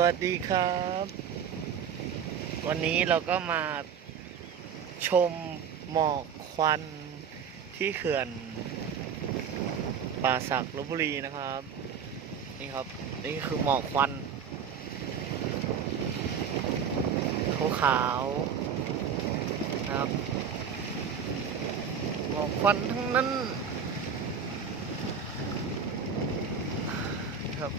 วัสดีครับ วันนี้เราก็มาชมหมอกควันที่เขื่อนป่าสักลบบุรีนะครับ นี่ครับ นี่คือหมอกควันขาวๆนะครับหมอกควันทั้งนั้นครับ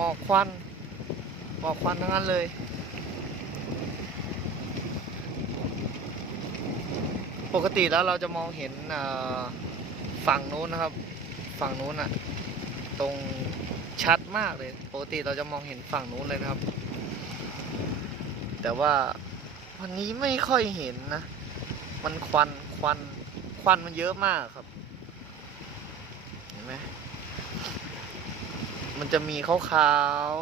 มอกควันหมอกควันทั้งนั้นเลย ปกติแล้วเราจะมองเห็นฝั่งนู้นนะครับ ฝั่งนู้นอะตรงชัดมากเลย ปกติเราจะมองเห็นฝั่งนู้นเลยนะครับ แต่ว่าวันนี้ไม่ค่อยเห็นนะ มันควันควันควันมันเยอะมากครับ เห็นไหม มันจะมีขาว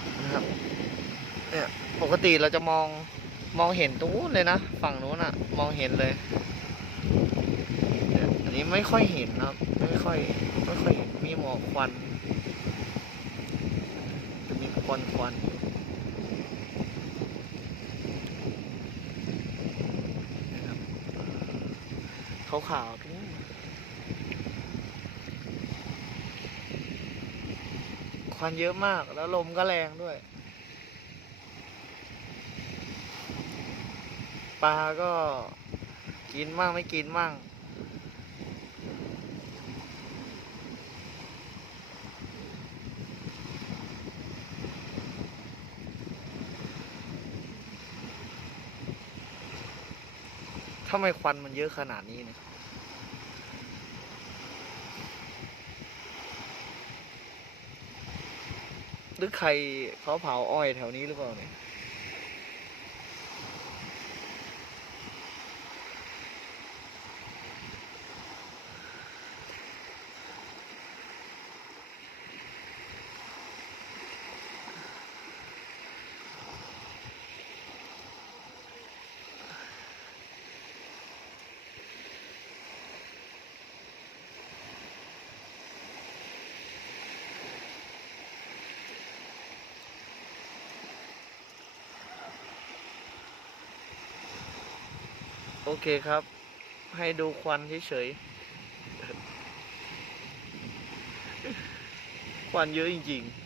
ๆนะครับเนี่ยปกติเราจะมองมองเห็นตรงนู้นเลยนะ ฝั่งนู้นอะมองเห็นเลยอันนี้ไม่ค่อยเห็นครับ ไม่ค่อยไม่ค่อยเห็นมีหมอกควันจะมีควันควันะครับขาวๆตรงนู้น ควันเยอะมากแล้วลมก็แรงด้วย ปลาก็กินมั่งไม่กินมั่งทำไมควันมันเยอะขนาดนี้เนี่ย รือใครเขาเผาอ้อยแถวนี้หรือเปล่าเนี่ย เคครับ ให้ดูควันเฉยๆควันเยอะจริง ๆ